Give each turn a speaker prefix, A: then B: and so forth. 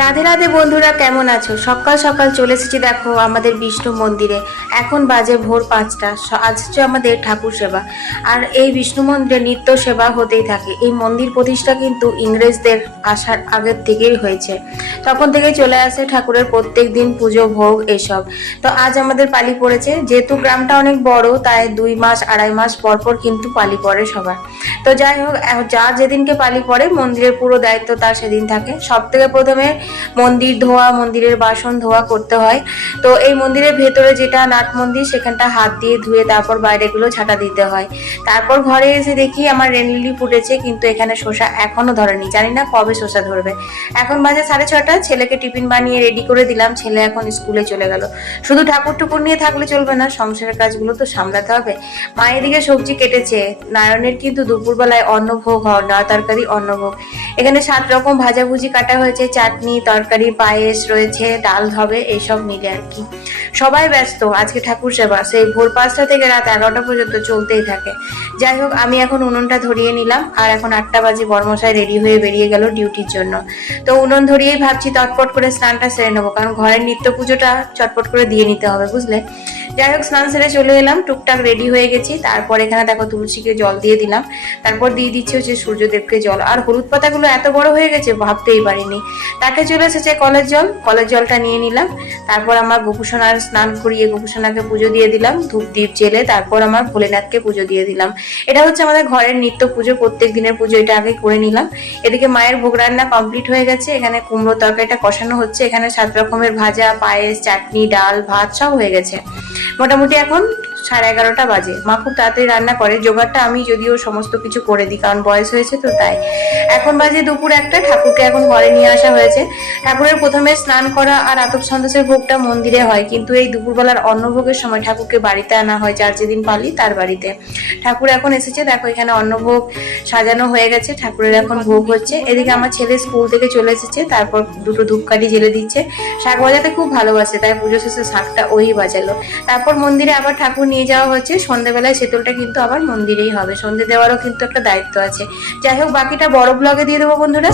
A: রাধে রাধে বন্ধুরা, কেমন আছো? সকাল সকাল চলে এসেছি দেখো আমাদের বিষ্ণু মন্দিরে। এখন বাজে ভোর পাঁচটা। আজ হচ্ছে আমাদের ঠাকুর সেবা। আর এই বিষ্ণু মন্দিরে নিত্য সেবা হতেই থাকে। এই মন্দির প্রতিষ্ঠা কিন্তু ইংরেজদের আসার আগের থেকেই হয়েছে। তখন থেকেই চলে আসে ঠাকুরের প্রত্যেক দিন পুজো, ভোগ, এসব। তো আজ আমাদের পালি পড়েছে। যেহেতু গ্রামটা অনেক বড়, তাই দুই মাস, আড়াই মাস পর পর কিন্তু পালি পড়ে সবার। তো যাই হোক যার যেদিনকে পালি পড়ে, মন্দিরের পুরো দায়িত্ব তার সেদিন থাকে। সব থেকে প্রথমে মন্দির ধোয়া, মন্দিরের বাসন ধোয়া করতে হয়। তো এই মন্দিরের ভেতরে যেটা নাট মন্দির, সেখানটা হাত দিয়ে ধুয়ে তারপর বাইরেগুলো ঝাঁটা দিতে হয়। তারপর ঘরে এসে দেখি আমার রেনলিলি ফুটেছে, কিন্তু এখানে শসা এখনও ধরেনি। জানি না কবে শসা ধরবে। এখন বাজে সাড়ে ছটা, ছেলেকে টিফিন বানিয়ে রেডি করে দিলাম, ছেলে এখন স্কুলে চলে গেল। শুধু ঠাকুর টুকুর নিয়ে থাকলে চলবে না, সংসারের কাজগুলো তো সামলাতে হবে। মা এদিকে সবজি কেটেছে, নারায়ণের কিন্তু দুপুরবেলায় অন্নভোগ হয় না তরকারি, অন্নভোগ। এখানে সাত রকম ভাজাভুজি কাটা হয়েছে, চাটনি তরকারি, পায়েস রয়েছে, ডাল হবে এইসব মিলে আর কি। সবাই ব্যস্ত, আজকে ঠাকুর সেবা। সেই ভোর পাঁচটা থেকে রাত এগারোটা পর্যন্ত চলতেই থাকে। যাই হোক, আমি এখন উনুনটা ধরিয়ে নিলাম, আর এখন আটটা বাজে, বর্মশাই রেডি হয়ে বেরিয়ে গেল ডিউটির জন্য। তো উনুন ধরিয়েই ভাবছি তটপট করে স্নানটা সেরে নেব, কারণ ঘরের নিত্য পুজোটা চটপট করে দিয়ে নিতে হবে, বুঝলে? যাই হোক, স্নান সেরে চলে এলাম, টুকটাক রেডি হয়ে গেছি। তারপর এখানে দেখো তুলসীকে জল দিয়ে দিলাম। তারপর দিয়ে দিচ্ছি হচ্ছে সূর্যদেবকে জল। আর হলুদ পাতাগুলো এত বড় হয়ে গেছে, ভাবতেই পারিনি। তাকে চলে এসেছে কলের জল। কলের জলটা নিয়ে নিলাম। তারপর আমার গোপুসোনার স্নান করিয়ে গোপুসোনাকে পুজো দিয়ে দিলাম। ধূপ দ্বীপ জেলে তারপর আমার ভোলেনাথকে পুজো দিয়ে দিলাম। এটা হচ্ছে আমাদের ঘরের নিত্য পুজো, প্রত্যেক দিনের পুজো, এটা আগে করে নিলাম। এদিকে মায়ের ভোগ রান্না কমপ্লিট হয়ে গেছে। এখানে কুমড়ো তরকারিটা কষানো হচ্ছে। এখানে সাত রকমের ভাজা, পায়েস, চাটনি, ডাল, ভাত সব হয়ে গেছে। মোটামুটি এখন সাড়ে এগারোটা বাজে। মা খুব তাড়াতাড়ি রান্না করে। জোগাড়টা আমি যদিও সমস্ত কিছু করে দিই, কারণ বয়স হয়েছে তো তাই। এখন বাজে দুপুর একটা, ঠাকুরকে এখন ঘরে নিয়ে আসা হয়েছে। ঠাকুরের প্রথমে স্নান করা আর আতপ সন্দেশের ভোগটা মন্দিরে হয়, কিন্তু এই দুপুরবেলার অন্নভোগের সময় ঠাকুরকে বাড়িতে আনা হয়, যার যেদিন পালি তার বাড়িতে। ঠাকুর এখন এসেছে, দেখো এখানে অন্নভোগ সাজানো হয়ে গেছে, ঠাকুরের এখন ভোগ হচ্ছে। এদিকে আমার ছেলে স্কুল থেকে চলে এসেছে, তারপর দুটো ধূপকাঠি জেলে দিচ্ছে। শাক বাজাতে খুব ভালোবাসে, তাই পুজো শেষে শাকটা ওই বাজালো। তারপর মন্দিরে আবার ঠাকুর নিয়ে যাওয়া হচ্ছে। সন্ধ্যেবেলায় সেতুলটা কিন্তু আবার মন্দিরেই হবে। সন্ধ্যে দেওয়ারও কিন্তু একটা দায়িত্ব আছে। যাই হোক, বাকিটা বড় ব্লগে দিয়ে দেবো বন্ধুরা।